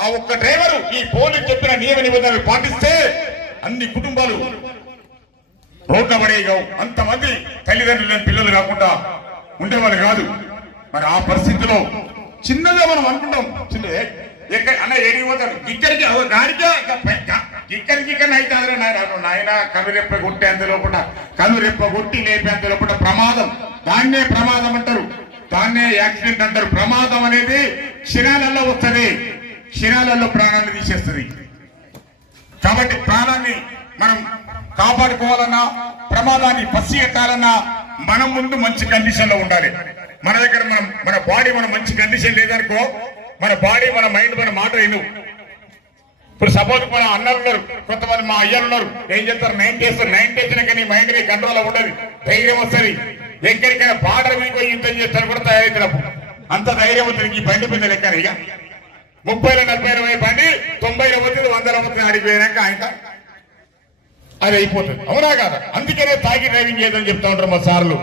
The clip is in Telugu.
ఆ ఒక్క డ్రైవరు ఈ పోలీసు చెప్పిన నియమ నిబంధనలు పాటిస్తే అన్ని కుటుంబాలు రోడ్ల పడేయగా అంతమంది తల్లిదండ్రులు పిల్లలు కాకుండా ఉండేవాళ్ళు కాదు. మరి ఆ పరిస్థితిలో చిన్నగా మనం అనుకుంటాం, చిన్న అన్న ఏడికి పోతారు ఇక్కడికి గాడికే ఇక్కడికి అయితే నాయన కనురెప్ప కొట్టేంత లోపల కనురెప్ప కొట్టి లేపేంత లోపల ప్రమాదం, దాన్నే ప్రమాదం అంటారు, దాన్నే యాక్సిడెంట్ అంటారు. ప్రమాదం అనేది క్షణాలలో వస్తుంది, క్షణాలలో ప్రాణాన్ని తీసేస్తుంది. కాబట్టి ప్రాణాన్ని మనం కాపాడుకోవాలన్నా, ప్రమాదాన్ని పసిగట్టాలన్నా మనం ముందు మంచి కండిషన్ లో ఉండాలి. మన దగ్గర మన బాడీ మంచి కండిషన్ లేదనుకో, మన బాడీ మన మైండ్ మన మాట విను. ఇప్పుడు సపోజ్ మన అన్నలు ఉన్నారు, కొంతమంది మా అయ్యలు ఉన్నారు, ఏం చేస్తారు 90 వేస్తారు. 90 వేసినాక నీ మైండ్ నీ కంట్రోల్ ఉండదు, ధైర్యం వస్తుంది. ఎక్కడికైనా బార్డర్ మీద యుద్ధం చేస్తారు కూడా తయారైతున్నప్పుడు అంత ధైర్యం వస్తుంది. ఈ బండి మీద లెక్కన ఇక 30 40 బండి 90 అవుతుంది, 100 అవుతుంది. ఆడిపోయాక ఆయన అది అయిపోతుంది. అవునా కాదా? అందుకనే తాగి డ్రైవింగ్ చేయదని చెప్తా ఉంటారు మా సార్లు.